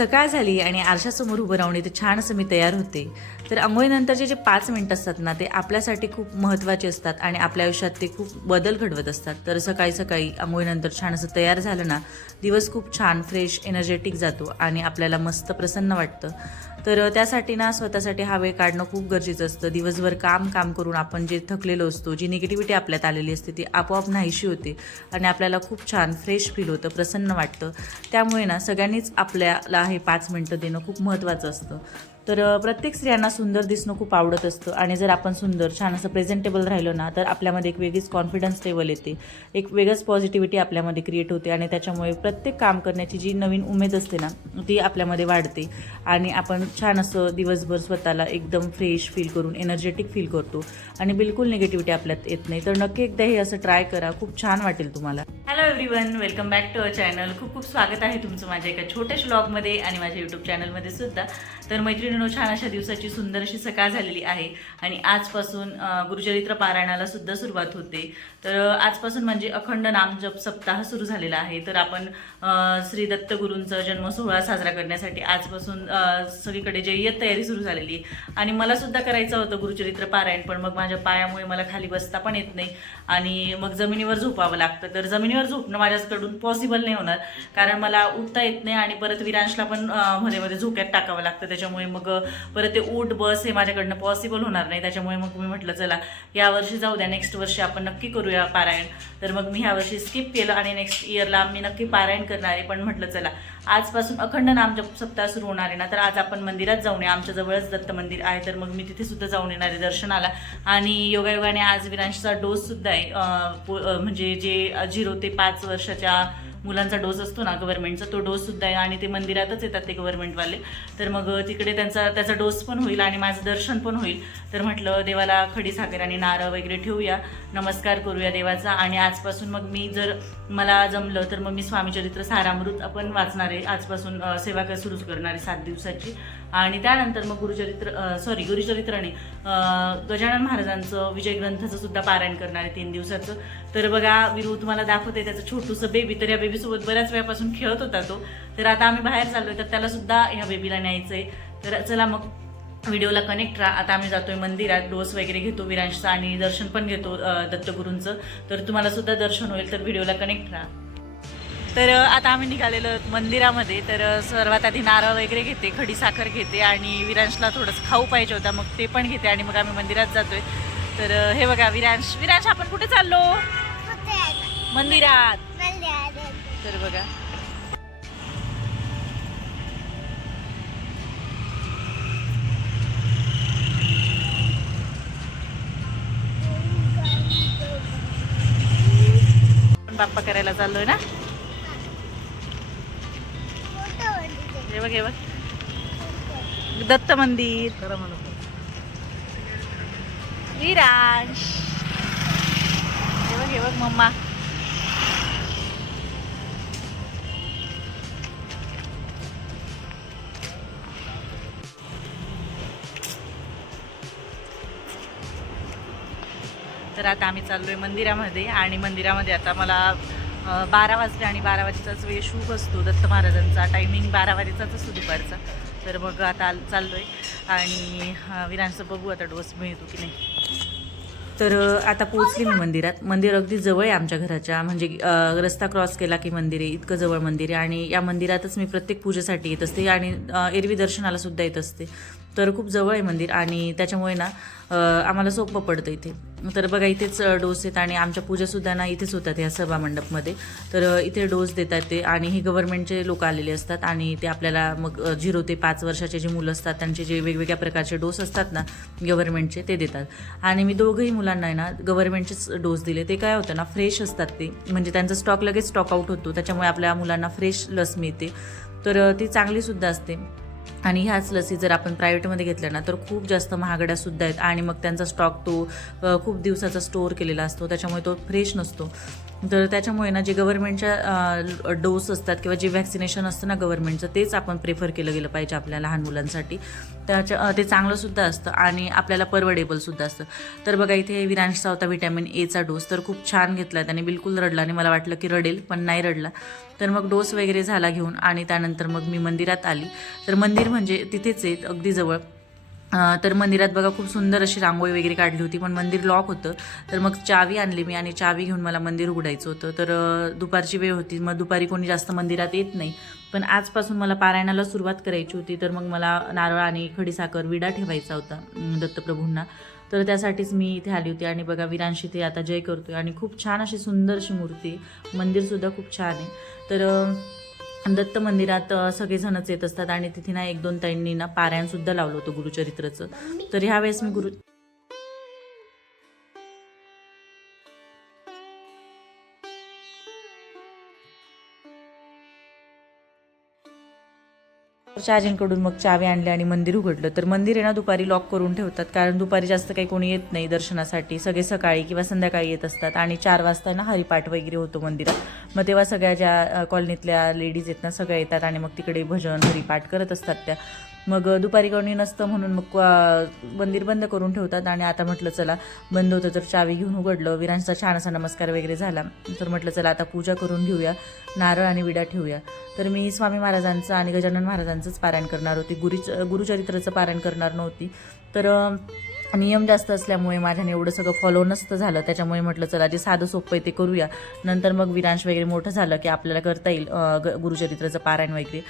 सकाळ झाली आणि आरशासमोर उभं राहून इथे छान असं मी तयार होते. तर आंघोळीनंतरचे जे पाच मिनटं असतात ना ते आपल्यासाठी खूप महत्त्वाचे असतात आणि आपल्या आयुष्यात ते खूप बदल घडवत असतात. तर सकाळी सकाळी आंघोळीनंतर छान असं तयार झालं ना दिवस खूप छान फ्रेश एनर्जेटिक जातो आणि आपल्याला मस्त प्रसन्न वाटतं. तर त्यासाठी ना स्वतःसाठी हा वेळ काढणं खूप गरजेचं असतं. दिवसभर काम काम करून आपण जे थकलेलो असतो जी निगेटिव्हिटी आपल्यात आलेली असते ती आपोआप नाहीशी होते आणि आपल्याला खूप छान फ्रेश फील होतं प्रसन्न वाटतं. त्यामुळे ना सगळ्यांनीच आपल्याला हे पाच मिनटं देणं खूप महत्त्वाचं असतं. तर प्रत्येक स्त्रियांना सुंदर दिसणं खूप आवडत असतं. आणि जर आपण सुंदर छान असं प्रेझेंटेबल राहिलो ना तर आपल्यामध्ये एक वेगळीच कॉन्फिडन्स लेवल येते. एक वेगळंच पॉझिटिव्हिटी आपल्यामध्ये क्रिएट होते आणि त्याच्यामुळे प्रत्येक काम करण्याची जी नवीन उमेद असते ना ती आपल्यामध्ये वाढते. आणि आपण छान असं दिवसभर स्वतःला एकदम फ्रेश फील करून एनर्जेटिक फील करतो. आणि बिलकुल निगेटिव्हिटी आपल्यात येत नाही. तर नक्की एकदा हे असं ट्राय करा. खूप छान वाटेल तुम्हाला. Hello everyone welcome back to our channel खूप खूप स्वागत आहे तुमचं माझ्या एका छोट्या ब्लॉगमध्ये आणि माझ्या यूट्यूब चॅनलमध्ये सुद्धा. तर मैत्रिणी मित्रांनो छान अशा दिवसाची सुंदर अशी सकाळ झालेली आहे. आणि आजपासून गुरुचरित्र पारायणाला सुद्धा सुरुवात होते. तर आजपासून म्हणजे अखंड नामजप सप्ताह सुरू झालेला आहे. तर आपण श्री दत्त गुरूंचा जन्म सोहळा साजरा करण्यासाठी आजपासून सगळीकडे जय्यत तयारी सुरू झालेली. आहे आणि मला सुद्धा करायचं होतं गुरुचरित्र पारायण पण मग माझ्या पायामुळे मला खाली बसता पण येत नाही. आणि मग जमिनीवर झोपावं लागतं. तर जमिनीवर झोपणं माझ्याकडून पॉसिबल नाही होणार. कारण मला उठता येत नाही आणि परत विरांशला पण मध्ये मध्ये झोक्यात टाकावं लागतं. त्याच्यामुळे मग मग परत ते ऊट बस हे माझ्याकडनं पॉसिबल होणार नाही. त्याच्यामुळे मग मी म्हटलं चला या वर्षी जाऊ द्या. नेक्स्ट वर्षी आपण नक्की करूया पारायण. तर मग मी ह्या वर्षी स्किप केलं आणि नेक्स्ट इयरला मी नक्की पारायण करणार आहे. पण म्हटलं चला आजपासून अखंड नामजप सप्ताह सुरू होणार आहे ना तर आज आपण मंदिरात जाऊन या. आमच्या जवळच दत्त मंदिर आहे. तर मग मी तिथे सुद्धा जाऊन येणार आहे दर्शनाला. आणि योगायोगाने आज विरांशचा डोस सुद्धा आहे. म्हणजे जे झिरो ते पाच वर्षाच्या मुलांचा डोस असतो ना गव्हर्नमेंटचा तो डोस सुद्धा आहे आणि ते मंदिरातच येतात ते गव्हर्नमेंटवाले. तर मग तिकडे त्यांचा त्याचा डोस पण होईल आणि माझं दर्शन पण होईल. तर म्हटलं देवाला खडी साखर आणि नारळ वगैरे ठेवूया. नमस्कार करूया देवाचा. आणि आजपासून मग मी जर मला जमलं तर मग मी स्वामीचरित्र सारामृत आपण वाचणार आहे. आजपासून सेवा सुरू करणार आहे सात दिवसाची. आणि त्यानंतर मग गुरुचरित्र सॉरी गुरुचरित्राने गजानन महाराजांचं विजय ग्रंथाचं सुद्धा पारायण करणार आहे तीन दिवसाचं. तर बघा विरू तुम्हाला दाखवते त्याचं छोटूसं बेबी तर या बेबीसोबत बऱ्याच वेळापासून खेळत होता तो. तर आता आम्ही बाहेर चाललोय तर त्याला सुद्धा ह्या बेबीला न्यायचंय. तर चला मग व्हिडिओला कनेक्ट राहा. आता आम्ही जातोय मंदिरात डोस वगैरे घेतो विरांशचा आणि दर्शन पण घेतो दत्तगुरूंचं. तर तुम्हाला सुद्धा दर्शन होईल तर व्हिडिओला कनेक्ट राहा. तर आता आम्ही निघालेलो मंदिरामध्ये. तर सर्वात आधी नारळ वगैरे घेते खडी साखर घेते आणि विरांशला थोडंसं खाऊ पाहिजे होता मग ते पण घेते आणि मग आम्ही मंदिरात जातोय. तर हे बघा विरांश विरांश आपण कुठे चाललो? मंदिरात. तर बघा. आपण बाप्पा करायला चाललोय ना? हे बघ हे बघ. दत्त मंदिर. विरांश. हे बघ हे बघ मम्मा. तर आता आम्ही चाललोय मंदिरामध्ये आणि मंदिरामध्ये आता मला बारा वाजले आणि बारा वाजेचाच वेळ शुभ असतो दत्त महाराजांचा. टायमिंग बारा वाजेचाच असतो दुपारचा. तर मग आता आल- चाललोय. आणि विरांचं बघू आता डोस मिळतो की नाही. तर आता पोचली मी मंदिरात. मंदिर अगदी जवळ आहे आमच्या घराच्या. म्हणजे रस्ता क्रॉस केला की मंदिर आहे इतकं जवळ मंदिर आहे. आणि या मंदिरातच मी प्रत्येक पूजेसाठी येत असते. आणि एरवी दर्शनाला सुद्धा येत असते. तर खूप जवळ आहे मंदिर आणि त्याच्यामुळे ना आम्हाला सोपं पडतं इथे. तर बघा इथेच डोस आहेत आणि आमच्या पूजासुद्धा ना इथेच होतात ह्या सभा मंडपमध्ये. तर इथे डोस देतात ते आणि हे गव्हर्नमेंटचे लोक आलेले असतात आणि ते आपल्याला मग झिरो ते पाच वर्षाचे जे मुलं असतात त्यांचे जे वेगवेगळ्या प्रकारचे डोस असतात ना गव्हर्नमेंटचे ते देतात. आणि मी दोघंही मुलांना आहे ना गव्हर्नमेंटचेच डोस दिले. ते काय होतं ना फ्रेश असतात ते. म्हणजे त्यांचा स्टॉक लगेच स्टॉक आउट होतो. त्याच्यामुळे आपल्या मुलांना फ्रेश लस मिळते. तर ती चांगलीसुद्धा असते. आणि ह्याच लसी जर आपण प्रायव्हेटमध्ये घेतल्या ना तर खूप जास्त महागड्या सुद्धा आहेत. आणि मग त्यांचा स्टॉक तो खूप दिवसाचा स्टोअर केलेला असतो. त्याच्यामुळे तो फ्रेश नसतो. तर त्याच्यामुळे ना जे गव्हर्नमेंटच्या डोस असतात किंवा जे व्हॅक्सिनेशन असतं ना गव्हर्नमेंटचं तेच आपण प्रेफर केलं गेलं पाहिजे आपल्या लहान मुलांसाठी. त्याच्या ते चांगलंसुद्धा असतं आणि आपल्याला परवडेबलसुद्धा असतं. तर बघा इथे विरांशचा होता व्हिटॅमिन एचा डोस तर खूप छान घेतला त्याने. बिलकुल रडला आणि मला वाटलं की रडेल पण नाही रडला. तर मग डोस वगैरे झाला घेऊन आणि त्यानंतर मग मी मंदिरात आली. तर मंदिर म्हणजे तिथेच आहे अगदी जवळ. तर मंदिरात बघा खूप सुंदर अशी रांगोळी वगैरे काढली होती पण मंदिर लॉक होतं. तर मग चावी आणली मी आणि चावी घेऊन मला मंदिर उघडायचं होतं. तर दुपारची वेळ होती. मग दुपारी कोणी जास्त मंदिरात येत नाही. पण आजपासून मला पारायणाला सुरुवात करायची होती. तर मग मला नारळ आणि खडीसाखर विडा ठेवायचा होता दत्तप्रभूंना. तर त्यासाठीच मी इथे आली होती आणि बघा विरांशी ते आता जय करतोय. आणि खूप छान अशी सुंदर अशी मूर्ती मंदिरसुद्धा खूप छान आहे. तर दत्त मंदिरात सगळेजणच येत असतात आणि तिथे ना एक दोन ताईंनी ना पारायण लावलं होतं गुरुचरित्राचं. तर ह्या वेळेस मी गुरु शहाजींकडून मग चावी आणली आणि मंदिर उघडलं. तर मंदिर आहे ना दुपारी लॉक करून ठेवतात. कारण दुपारी जास्त काही कोणी येत नाही दर्शनासाठी. सगळे सकाळी किंवा संध्याकाळी येत असतात. आणि चार वाजता ना हरिपाठ वगैरे होतो मंदिरात. मग तेव्हा सगळ्या ज्या कॉलनीतल्या लेडीज आहेत ना सगळ्या येतात आणि मग तिकडे भजन हरिपाठ करत असतात त्या. मग दुपारी कोणी नसतं म्हणून मग मंदिर बंद करून ठेवतात आणि आता म्हटलं चला बंद होतं तर चावी घेऊन उघडलं. विरांचा छान असा नमस्कार वगैरे झाला. तर म्हटलं चला आता पूजा करून घेऊया. नारळ आणि विडा ठेवूया. तर मी स्वामी महाराजांचं आणि गजानन महाराजांचंच पारायण करणार होती. गुरुच गुरुचरित्राचं पारायण करणार नव्हती. तर नियम जास्त असल्यामुळे माझ्याने एवढं सगळं फॉलो नसतं झालं. त्याच्यामुळे म्हटलं चला जे साधं सोपं आहे ते करूया. नंतर मग विरांश वगैरे मोठं झालं की आपल्याला करता येईल ग- गुरुचरित्राचं पारायण वगैरे.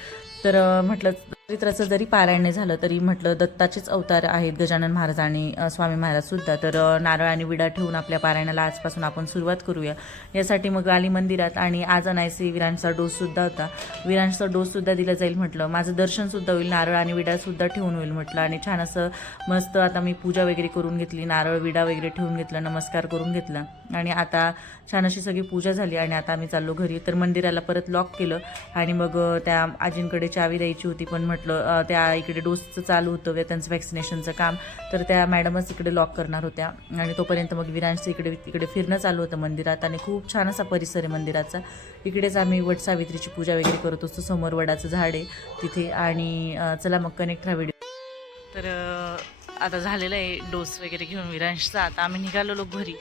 तर म्हटलं चरित्राचं जरी पारायण नाही झालं तरी म्हटलं दत्ताचेच अवतार आहेत गजानन महाराज आणि स्वामी महाराज सुद्धा. तर नारळ आणि विडा ठेवून आपल्या पारायणाला आजपासून आपण सुरुवात करूया. यासाठी मग आली मंदिरात आणि आज अनायसी विरांचा डोससुद्धा होता. विरांचा डोससुद्धा दिला जाईल म्हटलं. माझं दर्शनसुद्धा होईल नारळ आणि विडासुद्धा ठेवून होईल म्हटलं. आणि छान असं मस्त आता मी पूजा वगैरे करून घेतली नारळ विडा वगैरे ठेवून घेतला नमस्कार करून घेतला. आणि आता छान अशी सगळी पूजा झाली आणि आता आम्ही चाललो घरी. तर मंदिराला परत लॉक केलं आणि मग त्या आजींकडे चावी द्यायची होती पण म्हटलं म्हटलं त्या इकडे डोसचं चालू होतं वे- त्यांचं व्हॅक्सिनेशनचं काम. तर त्या मॅडमच इकडे लॉक करणार होत्या. आणि तोपर्यंत मग विरांशचं इकडे तिकडे फिरणं चालू होतं मंदिरात. आणि खूप छान असा परिसर आहे मंदिराचा. इकडेच आम्ही वट सावित्रीची पूजा वगैरे करत असतो. समोर वडाचं झाड आहे तिथे. आणि चला मग कनेक्ट हा व्हिडिओ तर आता झालेलं आहे डोस वगैरे घेऊन विरांशचा. आता आम्ही निघालो लोक घरी.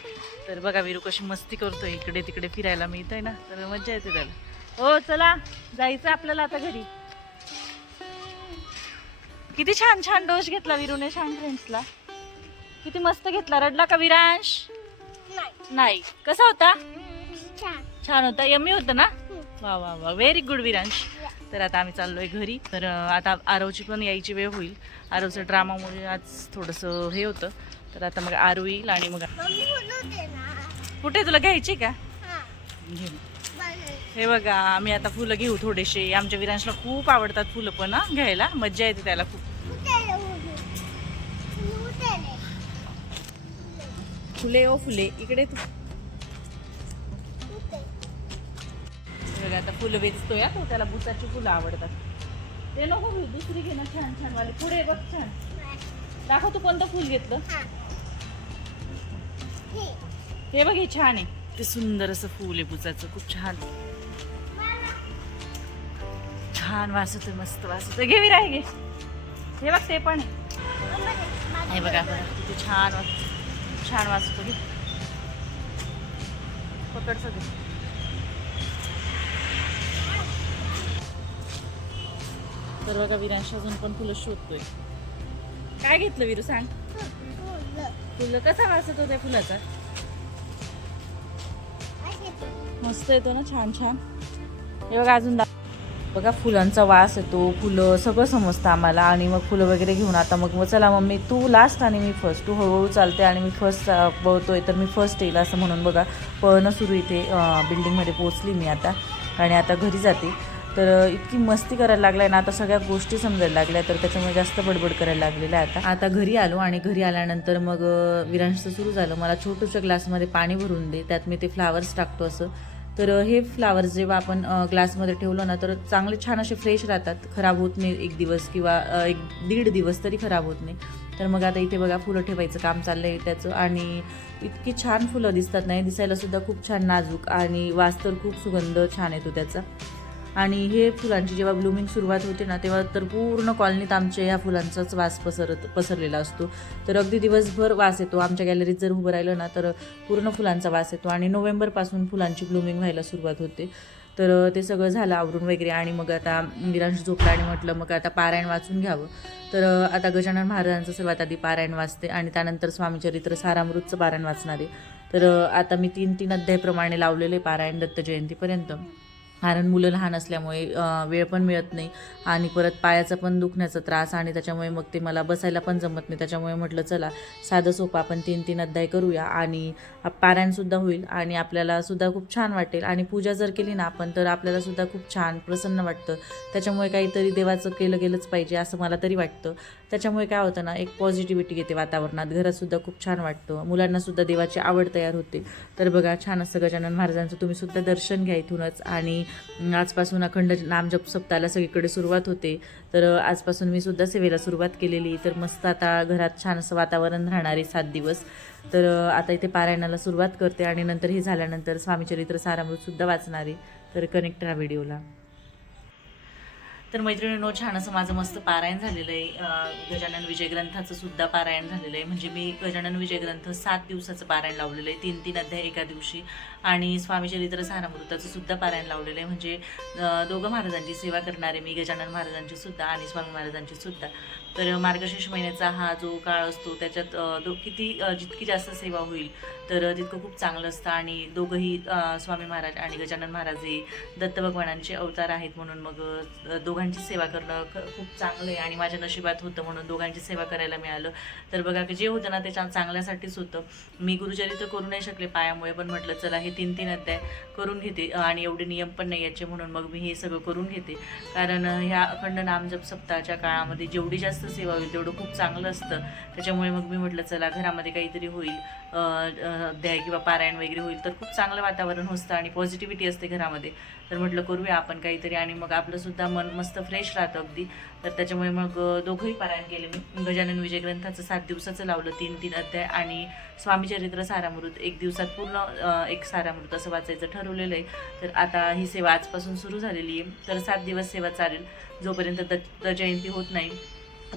तर बघा विरू कशी मस्ती करतो इकडे तिकडे फिरायला मिळतंय ना. तर मजा येते त्याला. हो चला. जायचं आपल्याला आता घरी. किती छान छान डोस घेतला विरूने छान फ्रेंड्सला किती मस्त घेतला. रडला का विरांश? नाही. कसा होता? छान. होता. यम्मी होतं ना? वा वा वा. Very good Viransh. तर आता आम्ही चाललोय घरी. तर आता आरवची पण यायची वेळ होईल. आरवचं ड्रामामुळे आज थोडंसं हे होतं. तर आता मग आरव येईल आणि मग कुठे तुला घ्यायची का? घे मग. हे बघा आम्ही आता फुलं घेऊ थोडेसे. आमच्या विरांशला खूप आवडतात फुलं पण घ्यायला. मज्जा येते त्याला खूप. फुले ओ फुले. इकडे तू. बघा आता फुलं वेचतोय तो त्याला बुचाची फुलं आवडतात. ते नको घेऊ दुसरी घे ना. छान छान वाले. पुढे बघ छान. दाखव तू कोणतं फुल घेतलं. हे बघ हे छान आहे. ते सुंदर असं फुल आहे बुचाचं खूप छान. छान वास येतोय मस्त वास येतोय. घे विरा घे. हे बघ ते पण हे बघा किती छान वास छान वास येतो घे. पकड घे. तर बघा विरांशी अजून पण फुलं शोधतोय. काय घेतलं विरू सांग? फुलं कसा वास येतो त्या फुलाचा? मस्त येतो ना छान छान. हे बघा अजून दाखव बघा फुलांचा वास येतो फुलं सगळं समजतं आम्हाला. आणि मग फुलं वगैरे घेऊन आता मग मग चला मम्मी तू लास्ट आणि मी फर्स्ट तू हळूहळू चालते आणि मी फर्स्ट पळतोय तर मी फर्स्ट येईल असं म्हणून बघा. पळणं सुरू इथे बिल्डिंगमध्ये पोचली मी आता. आणि आता घरी जाते. तर इतकी मस्ती करायला लागलाय ना आता सगळ्या गोष्टी समजायला लागल्या तर त्याच्यामुळे जास्त बडबड करायला लागलेलं आहे आता. आता घरी आलो आणि घरी आल्यानंतर मग विरांशचं सुरू झालं. मला छोटंसं ग्लासमध्ये पाणी भरून दे त्यात मी ते फ्लावर्स टाकतो असं. तर हे फ्लावर्स जेव्हा आपण ग्लासमध्ये ठेवलं ना तर चांगले छान असे फ्रेश राहतात. खराब होत नाही एक दिवस किंवा एक दीड दिवस तरी खराब होत नाही. तर मग आता इथे बघा फुलं ठेवायचं काम चाललं आहे त्याचं आणि इतकी छान फुलं दिसतात नाही दिसायला सुद्धा खूप छान नाजूक आणि वास तर खूप सुगंध छान येतो त्याचा. आणि हे फुलांची जेव्हा ब्लूमिंग सुरुवात होते ना तेव्हा तर पूर्ण कॉलनीत आमच्या या फुलांचाच वास पसरत पसरलेला असतो. तर अगदी दिवसभर वास येतो. आमच्या गॅलरीत जर उभं राहिलं ना तर पूर्ण फुलांचा वास येतो आणि नोव्हेंबरपासून फुलांची ब्लूमिंग व्हायला सुरुवात होते. तर ते सगळं झालं आवरून वगैरे आणि मग आता विरांश झोपला आणि म्हटलं मग आता पारायण वाचून घ्यावं. तर आता गजानन महाराजांचं सर्वात आधी पारायण वाचते आणि त्यानंतर स्वामीचरित्र सारामृतचं पारायण वाचणार. आहे तर आता मी तीन तीन अध्यायप्रमाणे लावलेले पारायण दत्त जयंतीपर्यंत. कारण मुलं लहान असल्यामुळे वेळ पण मिळत नाही आणि परत पायाचा पण दुखण्याचा त्रास आणि त्याच्यामुळे मग ते मला बसायला पण जमत नाही. त्याच्यामुळे म्हटलं चला साधं सोपं आपण तीन तीन अध्याय करूया आणि पारायणसुद्धा होईल आणि आपल्यालासुद्धा खूप छान वाटेल आणि पूजा जर केली ना आपण तर आपल्यालासुद्धा खूप छान प्रसन्न वाटतं. त्याच्यामुळे काहीतरी देवाचं केलं गेलंच पाहिजे असं मला तरी वाटतं त्याच्यामुळे काय होतं ना एक पॉझिटिव्हिटी येते वातावरणात. घरातसुद्धा खूप छान वाटतं. मुलांनासुद्धा देवाची आवड तयार होते. तर बघा छान असं गजानन महाराजांचं. तुम्हीसुद्धा दर्शन घ्या इथूनच. आणि आजपासून अखंड नामजप सप्ताहाला सगळीकडे सुरुवात होते. तर आजपासून मी सुद्धा सेवेला सुरुवात केलेली. तर मस्त आता घरात छान असं वातावरण राहणार आहे सात दिवस. तर आता इथे पारायणाला सुरुवात करते. आणि नंतर हे झाल्यानंतर स्वामीचरित्र सारामृतसुद्धा वाचणारे. तर कनेक्ट राहा व्हिडिओला. तर मैत्रिणींनो छान असं माझं मस्त पारायण झालेलं आहे गजानन विजय ग्रंथाचं सुद्धा पारायण झालेलं आहे म्हणजे मी गजानन विजय ग्रंथ सात दिवसाचं पारायण लावलेलं आहे तीन तीन अध्याय एका दिवशी. आणि स्वामी चरित्र सारामृताचं सुद्धा पारायण लावलेलं आहे म्हणजे दोघं महाराजांची सेवा करणारे मी गजानन महाराजांची सुद्धा आणि स्वामी महाराजांची सुद्धा. तर मार्गशीर्ष महिन्याचा हा जो काळ असतो त्याच्यात दो किती जितकी जास्त सेवा होईल तर तितकं खूप चांगलं असतं. आणि दोघंही स्वामी महाराज आणि गजानन महाराज हे दत्त भगवानांचे अवतार आहेत म्हणून मग दोघांची सेवा करणं ख- खूप चांगलं आहे. आणि माझ्या नशिबात होतं म्हणून दोघांची सेवा करायला मिळालं. तर बघा की जे होतं ना ते चांगल्यासाठीच होतं. मी गुरुचरित्र करू नाही शकले पायामुळे पण म्हटलं चला हे तीन तीन अध्याय करून घेते. आणि एवढे नियम पण नाही याचे म्हणून मग मी हे सगळं करून घेते. कारण ह्या अखंड नामजप सप्ताहाच्या काळामध्ये जेवढी जास्त सेवा होईल तेवढं खूप चांगलं असतं. त्याच्यामुळे मग मी म्हटलं चला घरामध्ये काहीतरी होईल. अध्याय किंवा पारायण वगैरे होईल तर खूप चांगलं वातावरण असतं आणि पॉझिटिव्हिटी असते घरामध्ये. तर म्हटलं करूया आपण काहीतरी आणि मग आपलंसुद्धा मन मस्त फ्रेश राहतं अगदी. तर त्याच्यामुळे मग दोघंही पारायण केले मी. गजानन विजय ग्रंथाचं सात दिवसाचं लावलं तीन तीन अध्याय आणि स्वामीचरित्र सारामृत. एक दिवसात पूर्ण एक सारामृत असं वाचायचं ठरवलेलं आहे. तर आता ही सेवा आजपासून सुरू झालेली आहे. तर सात दिवस सेवा चालेल. जोपर्यंत दत्त जयंती होत नाही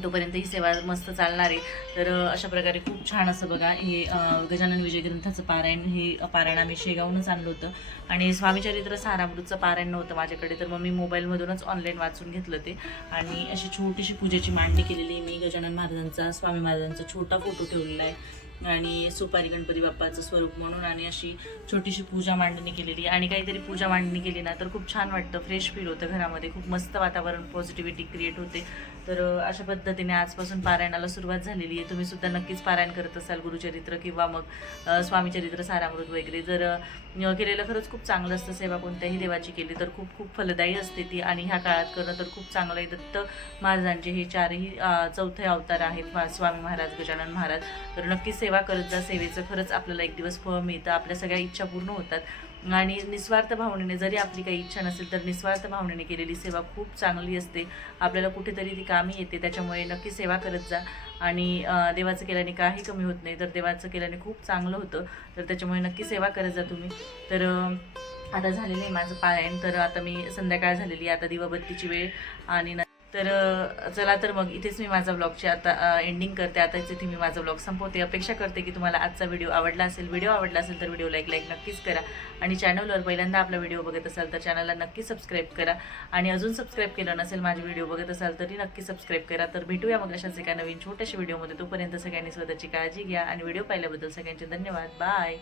तोपर्यंत ही सेवा मस्त चालणार आहे. तर अशा प्रकारे खूप छान असं बघा हे गजानन विजय ग्रंथाचं पारायण हे पारायण आम्ही शेगावूनच आणलं होतं. आणि स्वामीचरित्र सारामृतचं पारायण नव्हतं माझ्याकडे तर मग मी मोबाईलमधूनच ऑनलाईन वाचून घेतलं ते. आणि अशी छोटीशी पूजेची मांडणी केलेली आहे मी गजानन महाराजांचा स्वामी महाराजांचा छोटा फोटो ठेवलेला आहे. आणि सुपारी गणपती बाप्पाचं स्वरूप म्हणून आणि अशी छोटीशी पूजा मांडणी केलेली. आणि काहीतरी पूजा मांडणी केली ना तर खूप छान वाटतं फ्रेश फील होतं घरामध्ये. खूप मस्त वातावरण पॉझिटिव्हिटी क्रिएट होते. तर अशा पद्धतीने आजपासून पारायणाला सुरुवात झालेली आहे. तुम्ही सुद्धा नक्कीच पारायण करत असाल गुरुचरित्र किंवा मग स्वामीचरित्र सारामृत वगैरे. जर केलेलं खरंच खूप चांगलं असतं सेवा कोणत्याही देवाची केली तर खूप खूप फलदायी असते ती. आणि ह्या काळात करणं तर खूप चांगलं आहे. दत्त महाराजांचे हे चारही चौथे अवतार आहेत स्वामी महाराज गजानन महाराज. तर नक्कीच सेवा सेवा करत जा सेवेचं खरंच आपल्याला एक दिवस फळ मिळतं आपल्या सगळ्या इच्छा पूर्ण होतात. आणि निस्वार्थ भावनेने जरी आपली काही इच्छा नसेल तर निस्वार्थ भावनेने केलेली सेवा खूप चांगली असते. आपल्याला कुठेतरी ती कामी येते त्याच्यामुळे नक्की सेवा करत जा. आणि देवाचं केल्याने काही कमी होत नाही तर देवाचं केल्याने खूप चांगलं होतं. तर त्याच्यामुळे नक्की सेवा करत जा तुम्ही. तर आता झालेलं आहे माझं पारायण तर आता मी संध्याकाळ झालेली आहे आता दिवाबत्तीची वेळ आणि न- तर चला तर मग इथेच मी माझा ब्लॉगची आता एंडिंग करते. आताच इथे मी माझा ब्लॉग संपवते. अपेक्षा करते की तुम्हाला आजचा व्हिडिओ आवडला असेल. व्हिडिओ आवडला असेल तर व्हिडिओ लाईक लाईक नक्कीच करा. आणि चॅनलवर पहिल्यांदा आपला व्हिडिओ बघत असाल तर चॅनलला नक्की सबस्क्राईब करा. आणि अजून सबस्क्राईब केलं नसेल माझे व्हिडिओ बघत असाल तरी नक्की सबस्क्राईब करा. तर भेटूया मग अशाच एका नवीन छोट्याशा व्हिडिओमध्ये तोपर्यंत सगळ्यांनी स्वतःची काळजी घ्या. आणि व्हिडिओ पाहिल्याबद्दल सगळ्यांचे धन्यवाद. बाय